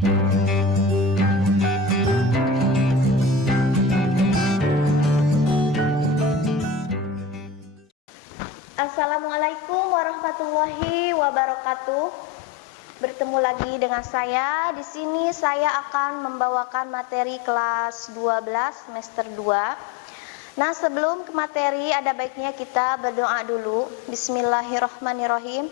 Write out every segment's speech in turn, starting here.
Assalamualaikum warahmatullahi wabarakatuh. Bertemu lagi dengan saya. Di sini saya akan membawakan materi kelas 12 semester 2. Nah, sebelum ke materi ada baiknya kita berdoa dulu. Bismillahirrahmanirrahim.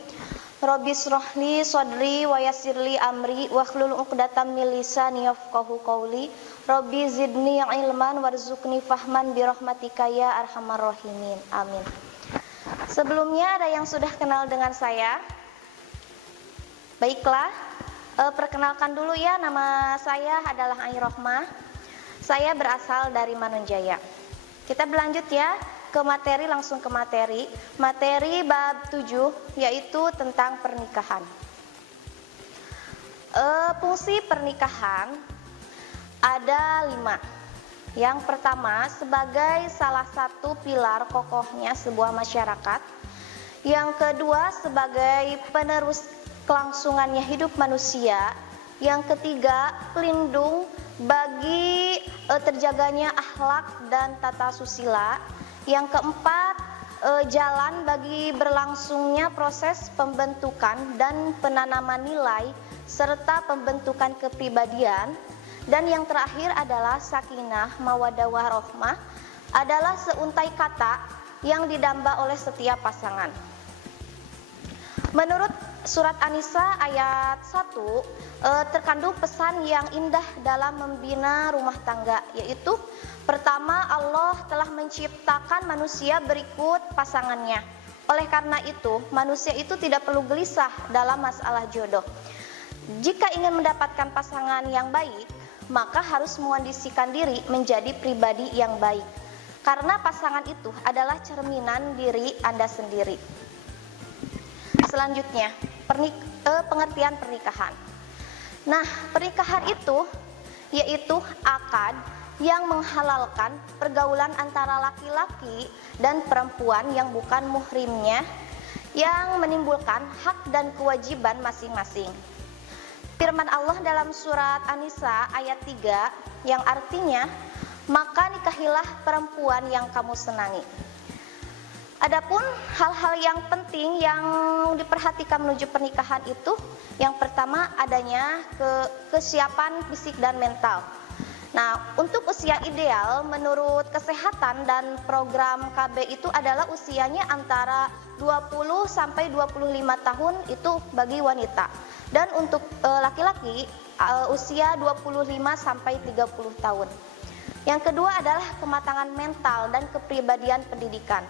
Rabbis rohli sodri wa yassirli amri wahlul 'uqdatam min lisani yafqahu qawli. Rabbi zidni ilman warzuqni fahman birahmatika ya arhamar rahimin. Amin. Sebelumnya ada yang sudah kenal dengan saya? Baiklah, perkenalkan dulu ya, nama saya adalah Ai Rohmah. Saya berasal dari Manunjaya. Kita berlanjut ya ke materi, langsung ke materi. Materi bab 7 yaitu tentang pernikahan. Fungsi pernikahan ada 5. Yang pertama, sebagai salah satu pilar kokohnya sebuah masyarakat. Yang kedua, sebagai penerus kelangsungannya hidup manusia. Yang ketiga, pelindung bagi terjaganya akhlak dan tata susila. Yang keempat, jalan bagi berlangsungnya proses pembentukan dan penanaman nilai serta pembentukan kepribadian. Dan yang terakhir adalah sakinah, mawaddah warahmah, adalah seuntai kata yang didamba oleh setiap pasangan. Menurut surat An-Nisa ayat 1, terkandung pesan yang indah dalam membina rumah tangga, yaitu pertama, Allah telah menciptakan manusia berikut pasangannya. Oleh karena itu, manusia itu tidak perlu gelisah dalam masalah jodoh. Jika ingin mendapatkan pasangan yang baik, maka harus mengondisikan diri menjadi pribadi yang baik. Karena pasangan itu adalah cerminan diri Anda sendiri. Selanjutnya, pengertian pernikahan. Nah, pernikahan itu yaitu akad yang menghalalkan pergaulan antara laki-laki dan perempuan yang bukan muhrimnya, yang menimbulkan hak dan kewajiban masing-masing. Firman Allah dalam surat An-Nisa ayat 3 yang artinya, maka nikahilah perempuan yang kamu senangi. Adapun hal-hal yang penting yang diperhatikan menuju pernikahan itu, yang pertama adanya kesiapan fisik dan mental. Nah, untuk usia ideal menurut kesehatan dan program KB itu adalah usianya antara 20 sampai 25 tahun itu bagi wanita. Dan untuk laki-laki usia 25 sampai 30 tahun. Yang kedua adalah kematangan mental dan kepribadian pendidikan.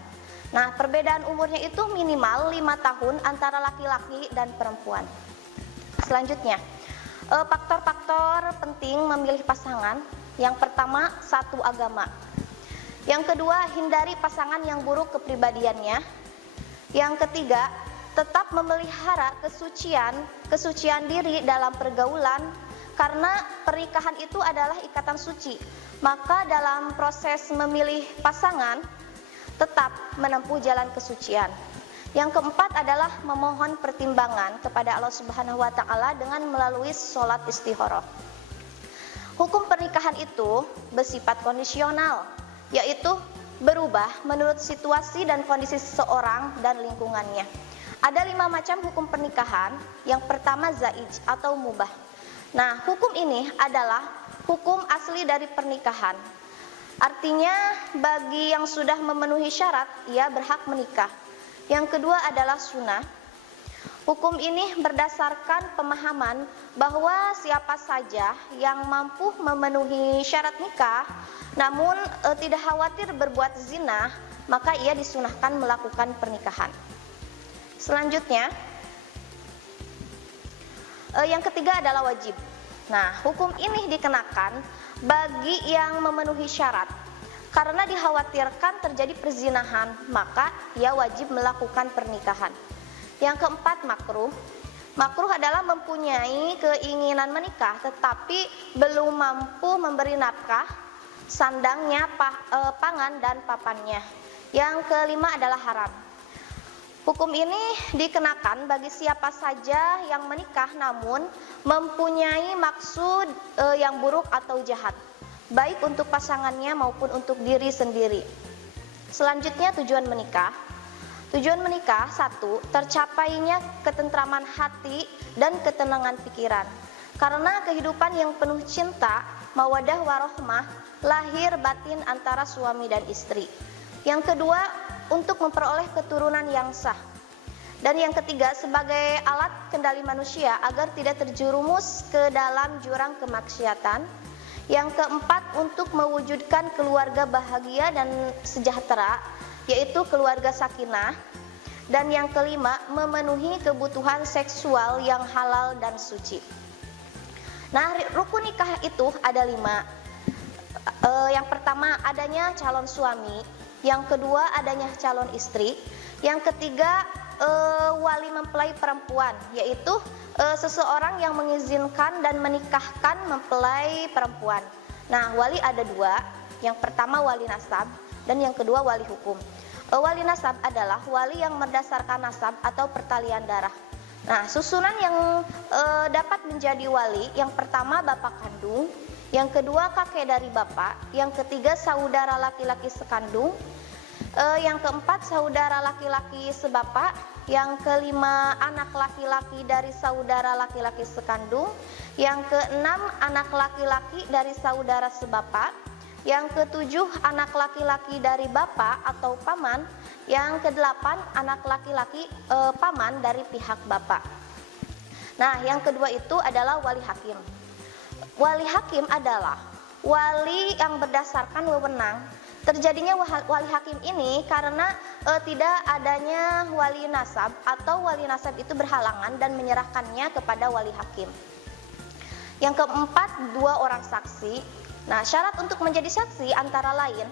Nah, perbedaan umurnya itu minimal 5 tahun antara laki-laki dan perempuan. Selanjutnya, faktor-faktor penting memilih pasangan. Yang pertama, satu agama. Yang kedua, hindari pasangan yang buruk kepribadiannya. Yang ketiga, tetap memelihara kesucian diri dalam pergaulan, karena pernikahan itu adalah ikatan suci. Maka dalam proses memilih pasangan tetap menempuh jalan kesucian. Yang keempat adalah memohon pertimbangan kepada Allah Subhanahu wa taala dengan melalui sholat istikharah. Hukum pernikahan itu bersifat kondisional, yaitu berubah menurut situasi dan kondisi seseorang dan lingkungannya. Ada 5 macam hukum pernikahan. Yang pertama, zaij atau mubah. Nah, hukum ini adalah hukum asli dari pernikahan. Artinya, bagi yang sudah memenuhi syarat, ia berhak menikah. Yang kedua adalah sunnah. Hukum ini berdasarkan pemahaman bahwa siapa saja yang mampu memenuhi syarat nikah, namun tidak khawatir berbuat zina, maka ia disunahkan melakukan pernikahan. Selanjutnya, yang ketiga adalah wajib. Nah, hukum ini dikenakan bagi yang memenuhi syarat. Karena dikhawatirkan terjadi perzinahan, maka ia wajib melakukan pernikahan. Yang keempat, makruh. Makruh adalah mempunyai keinginan menikah tetapi belum mampu memberi nafkah, sandangnya, pangan dan papannya. Yang kelima adalah haram. Hukum ini dikenakan bagi siapa saja yang menikah namun mempunyai maksud yang buruk atau jahat, baik untuk pasangannya maupun untuk diri sendiri. Selanjutnya tujuan menikah. Tujuan menikah, 1. Tercapainya ketentraman hati dan ketenangan pikiran. Karena kehidupan yang penuh cinta, mawaddah warohmah, lahir batin antara suami dan istri. Yang kedua, untuk memperoleh keturunan yang sah. Dan yang ketiga, sebagai alat kendali manusia agar tidak terjerumus ke dalam jurang kemaksiatan. Yang keempat, untuk mewujudkan keluarga bahagia dan sejahtera, yaitu keluarga sakinah. Dan yang kelima, memenuhi kebutuhan seksual yang halal dan suci. Nah, rukun nikah itu ada 5. Yang pertama, adanya calon suami. Yang kedua, adanya calon istri. Yang ketiga, wali mempelai perempuan, yaitu seseorang yang mengizinkan dan menikahkan mempelai perempuan. Nah, wali ada 2. Yang pertama wali nasab dan yang kedua wali hukum. Wali nasab adalah wali yang berdasarkan nasab atau pertalian darah. Nah, susunan yang dapat menjadi wali, yang pertama bapak kandung, yang kedua kakek dari bapak, yang ketiga saudara laki-laki sekandung, yang keempat saudara laki-laki sebapak, yang kelima anak laki-laki dari saudara laki-laki sekandung, yang keenam anak laki-laki dari saudara sebapak, yang ketujuh anak laki-laki dari bapak atau paman, yang kedelapan anak laki-laki paman dari pihak bapak. Nah, yang kedua itu adalah wali hakim. Wali hakim adalah wali yang berdasarkan wewenang. Terjadinya wali hakim ini karena tidak adanya wali nasab atau wali nasab itu berhalangan dan menyerahkannya kepada wali hakim. Yang keempat, 2 orang saksi. Nah, syarat untuk menjadi saksi antara lain,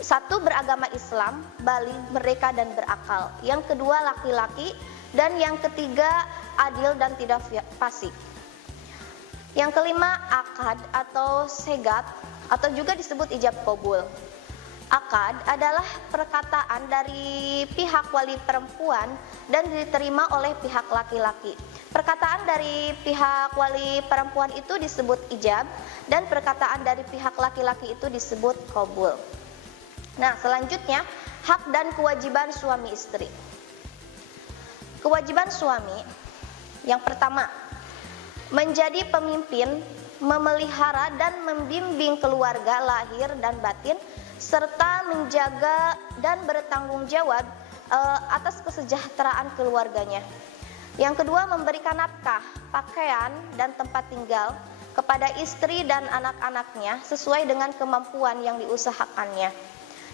1. beragama Islam, baligh, merdeka dan berakal. Yang kedua, laki-laki, dan yang ketiga, adil dan tidak fasik. Yang kelima, akad atau segat atau juga disebut ijab qabul. Akad adalah perkataan dari pihak wali perempuan dan diterima oleh pihak laki-laki. Perkataan dari pihak wali perempuan itu disebut ijab dan perkataan dari pihak laki-laki itu disebut qabul. Nah, selanjutnya hak dan kewajiban suami istri. Kewajiban suami yang pertama, menjadi pemimpin, memelihara dan membimbing keluarga lahir dan batin serta menjaga dan bertanggung jawab atas kesejahteraan keluarganya. Yang kedua, memberikan nafkah, pakaian dan tempat tinggal kepada istri dan anak-anaknya sesuai dengan kemampuan yang diusahakannya.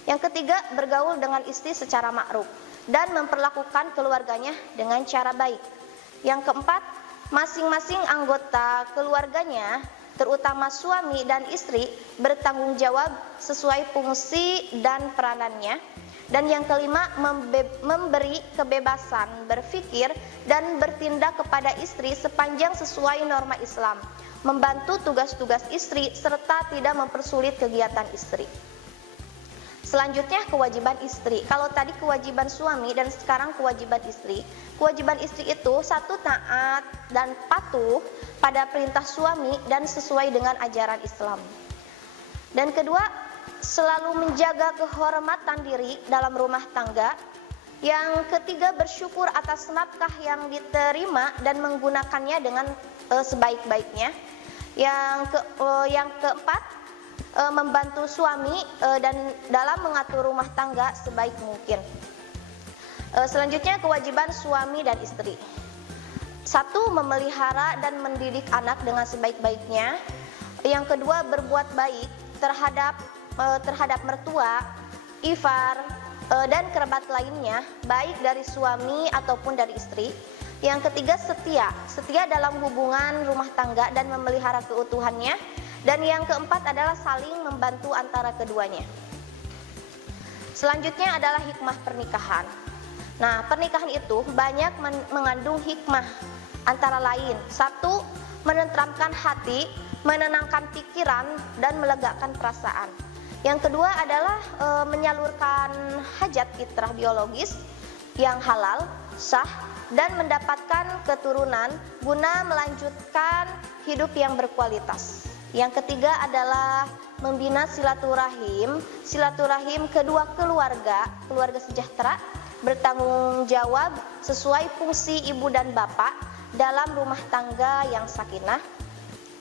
Yang ketiga, bergaul dengan istri secara ma'ruf dan memperlakukan keluarganya dengan cara baik. Yang keempat, masing-masing anggota keluarganya terutama suami dan istri bertanggung jawab sesuai fungsi dan peranannya. Dan yang kelima, memberi kebebasan berpikir dan bertindak kepada istri sepanjang sesuai norma Islam, membantu tugas-tugas istri serta tidak mempersulit kegiatan istri. Selanjutnya, kewajiban istri. Kalau tadi kewajiban suami dan sekarang kewajiban istri. Kewajiban istri itu 1. Taat dan patuh pada perintah suami dan sesuai dengan ajaran Islam. Dan kedua, selalu menjaga kehormatan diri dalam rumah tangga. Yang ketiga, bersyukur atas nafkah yang diterima dan menggunakannya dengan sebaik-baiknya. Yang keempat, membantu suami dan dalam mengatur rumah tangga sebaik mungkin. Selanjutnya, kewajiban suami dan istri. 1. Memelihara dan mendidik anak dengan sebaik-baiknya. Yang kedua, berbuat baik terhadap mertua, ipar, dan kerabat lainnya, baik dari suami ataupun dari istri. Yang ketiga, setia dalam hubungan rumah tangga dan memelihara keutuhannya. Dan yang keempat adalah saling membantu antara keduanya. Selanjutnya adalah hikmah pernikahan. Nah, pernikahan itu banyak mengandung hikmah, antara lain 1. Menenteramkan hati, menenangkan pikiran dan melegakan perasaan. Yang kedua adalah menyalurkan hajat fitrah biologis yang halal. sah, dan mendapatkan keturunan guna melanjutkan hidup yang berkualitas. Yang ketiga adalah membina silaturahim kedua keluarga sejahtera, bertanggung jawab sesuai fungsi ibu dan bapak dalam rumah tangga yang sakinah.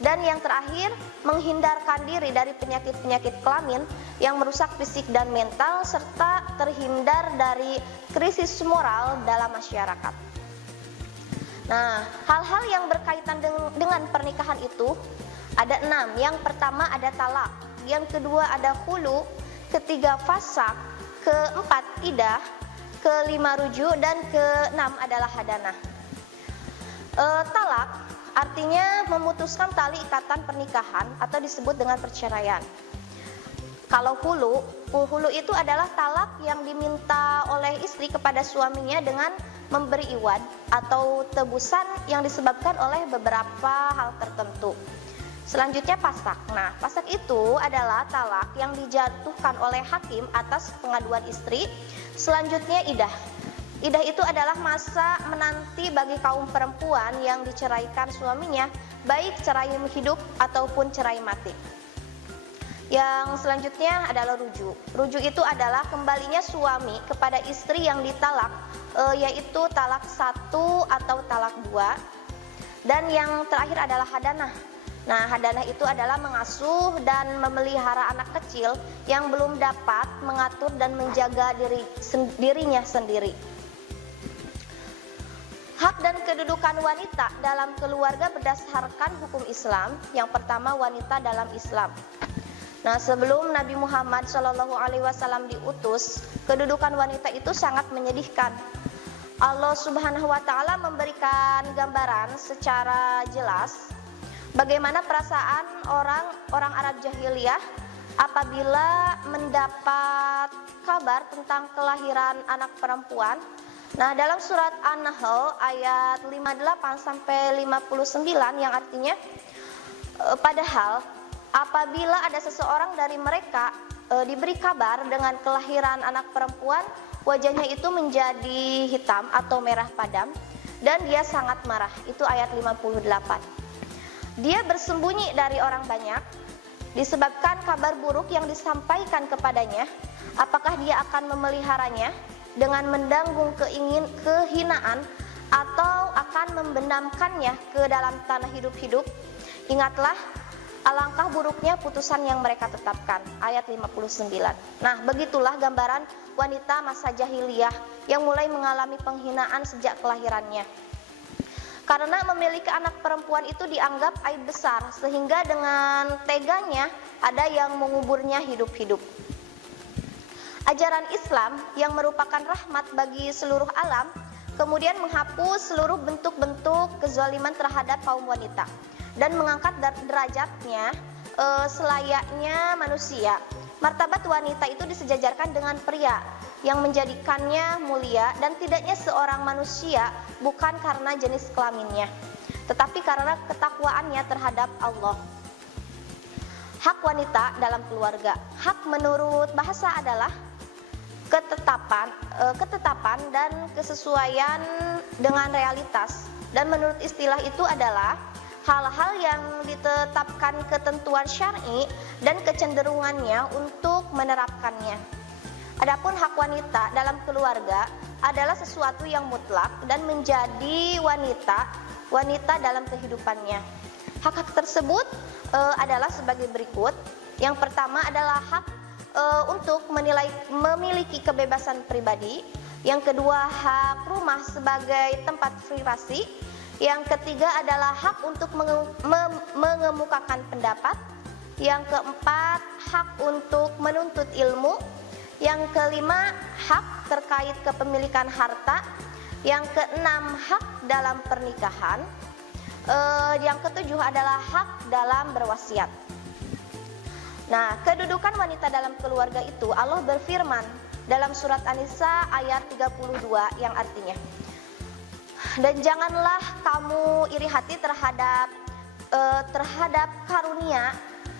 Dan yang terakhir, menghindarkan diri dari penyakit-penyakit kelamin yang merusak fisik dan mental, serta terhindar dari krisis moral dalam masyarakat. Nah, hal-hal yang berkaitan dengan pernikahan itu ada 6. Yang pertama ada talak, yang kedua ada khulu, ketiga fasak, keempat idah, kelima rujuk, dan keenam adalah hadanah. Talak artinya memutuskan tali ikatan pernikahan atau disebut dengan perceraian. Kalau hulu itu adalah talak yang diminta oleh istri kepada suaminya dengan memberi iwad atau tebusan yang disebabkan oleh beberapa hal tertentu. Selanjutnya pasak. Nah, pasak itu adalah talak yang dijatuhkan oleh hakim atas pengaduan istri. Selanjutnya idah. Idah itu adalah masa menanti bagi kaum perempuan yang diceraikan suaminya, baik cerai hidup ataupun cerai mati. Yang selanjutnya adalah rujuk. Rujuk itu adalah kembalinya suami kepada istri yang ditalak, yaitu talak 1 atau talak 2. Dan yang terakhir adalah hadanah. Nah, hadanah itu adalah mengasuh dan memelihara anak kecil yang belum dapat mengatur dan menjaga dirinya sendiri. Hak dan kedudukan wanita dalam keluarga berdasarkan hukum Islam. Yang pertama, wanita dalam Islam. Nah, sebelum Nabi Muhammad SAW diutus, kedudukan wanita itu sangat menyedihkan. Allah Subhanahu wa Ta'ala memberikan gambaran secara jelas bagaimana perasaan orang Arab jahiliyah apabila mendapat kabar tentang kelahiran anak perempuan. Nah, dalam surat An-Nahl ayat 58 sampai 59 yang artinya padahal apabila ada seseorang dari mereka diberi kabar dengan kelahiran anak perempuan, wajahnya itu menjadi hitam atau merah padam dan dia sangat marah. Itu ayat 58. Dia bersembunyi dari orang banyak disebabkan kabar buruk yang disampaikan kepadanya. Apakah dia akan memeliharanya dengan mendanggung kehinaan atau akan membenamkannya ke dalam tanah hidup-hidup? Ingatlah alangkah buruknya putusan yang mereka tetapkan. Ayat 59. Nah, begitulah gambaran wanita masa jahiliyah yang mulai mengalami penghinaan sejak kelahirannya. Karena memiliki anak perempuan itu dianggap aib besar, sehingga dengan teganya ada yang menguburnya hidup-hidup. Ajaran Islam yang merupakan rahmat bagi seluruh alam kemudian menghapus seluruh bentuk-bentuk kezaliman terhadap kaum wanita dan mengangkat derajatnya selayaknya manusia. Martabat wanita itu disejajarkan dengan pria yang menjadikannya mulia, dan tidaknya seorang manusia bukan karena jenis kelaminnya, tetapi karena ketakwaannya terhadap Allah. Hak wanita dalam keluarga. Hak menurut bahasa adalah ketetapan dan kesesuaian dengan realitas, dan menurut istilah itu adalah hal-hal yang ditetapkan ketentuan syar'i dan kecenderungannya untuk menerapkannya. Adapun hak wanita dalam keluarga adalah sesuatu yang mutlak dan menjadi wanita dalam kehidupannya. Hak-hak tersebut adalah sebagai berikut. Yang pertama adalah hak untuk memiliki kebebasan pribadi. Yang kedua, hak rumah sebagai tempat privasi. Yang ketiga adalah hak untuk mengemukakan pendapat. Yang keempat, hak untuk menuntut ilmu. Yang kelima, hak terkait kepemilikan harta. Yang keenam, hak dalam pernikahan. Yang ketujuh adalah hak dalam berwasiat. Nah, kedudukan wanita dalam keluarga itu Allah berfirman dalam surat An-Nisa ayat 32 yang artinya, dan janganlah kamu iri hati terhadap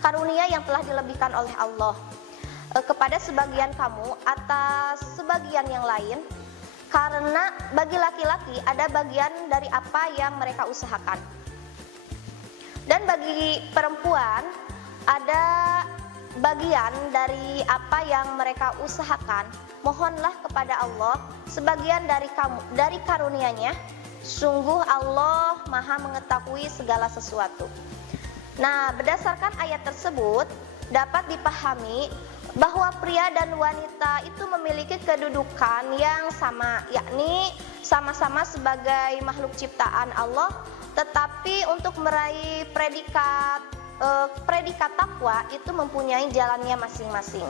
karunia yang telah dilebihkan oleh Allah kepada sebagian kamu atas sebagian yang lain, karena bagi laki-laki ada bagian dari apa yang mereka usahakan. Dan bagi perempuan ada bagian dari apa yang mereka usahakan. Mohonlah kepada Allah sebagian dari karunia-Nya. Sungguh Allah Maha mengetahui segala sesuatu. Nah, berdasarkan ayat tersebut dapat dipahami bahwa pria dan wanita itu memiliki kedudukan yang sama, yakni sama-sama sebagai makhluk ciptaan Allah, tetapi untuk meraih predikat takwa itu mempunyai jalannya masing-masing.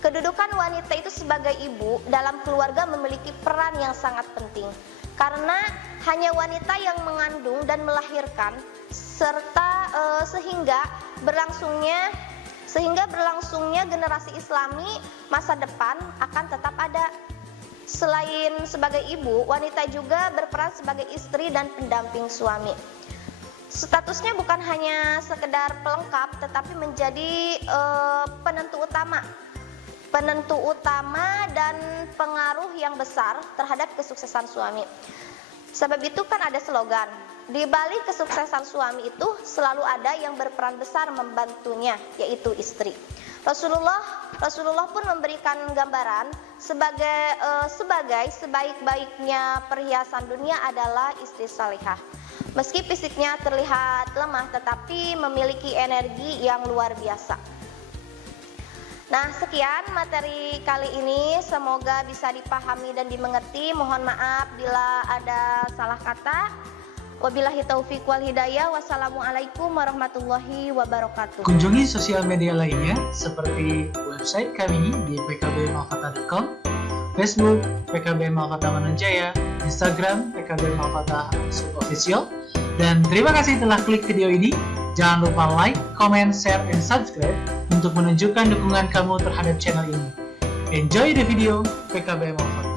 Kedudukan wanita itu sebagai ibu dalam keluarga memiliki peran yang sangat penting, karena hanya wanita yang mengandung dan melahirkan sehingga berlangsungnya generasi Islami masa depan akan tetap ada. Selain sebagai ibu, wanita juga berperan sebagai istri dan pendamping suami. Statusnya bukan hanya sekedar pelengkap, tetapi menjadi penentu utama dan pengaruh yang besar terhadap kesuksesan suami. Sebab itu kan ada slogan, di balik kesuksesan suami itu selalu ada yang berperan besar membantunya, yaitu istri. Rasulullah pun memberikan gambaran sebagai sebaik-baiknya perhiasan dunia adalah istri salihah. Meski fisiknya terlihat lemah, tetapi memiliki energi yang luar biasa. Nah, sekian materi kali ini, semoga bisa dipahami dan dimengerti. Mohon maaf bila ada salah kata. Wabillahi taufiq wal hidayah. Wassalamualaikum warahmatullahi wabarakatuh. Kunjungi sosial media lainnya seperti website kami di pkbmalfata.com, Facebook PKB Malfata Mananjaya, Instagram PKB Malfata Official. Dan terima kasih telah klik video ini. Jangan lupa like, comment, share, dan subscribe untuk menunjukkan dukungan kamu terhadap channel ini. Enjoy the video PKB Malfata.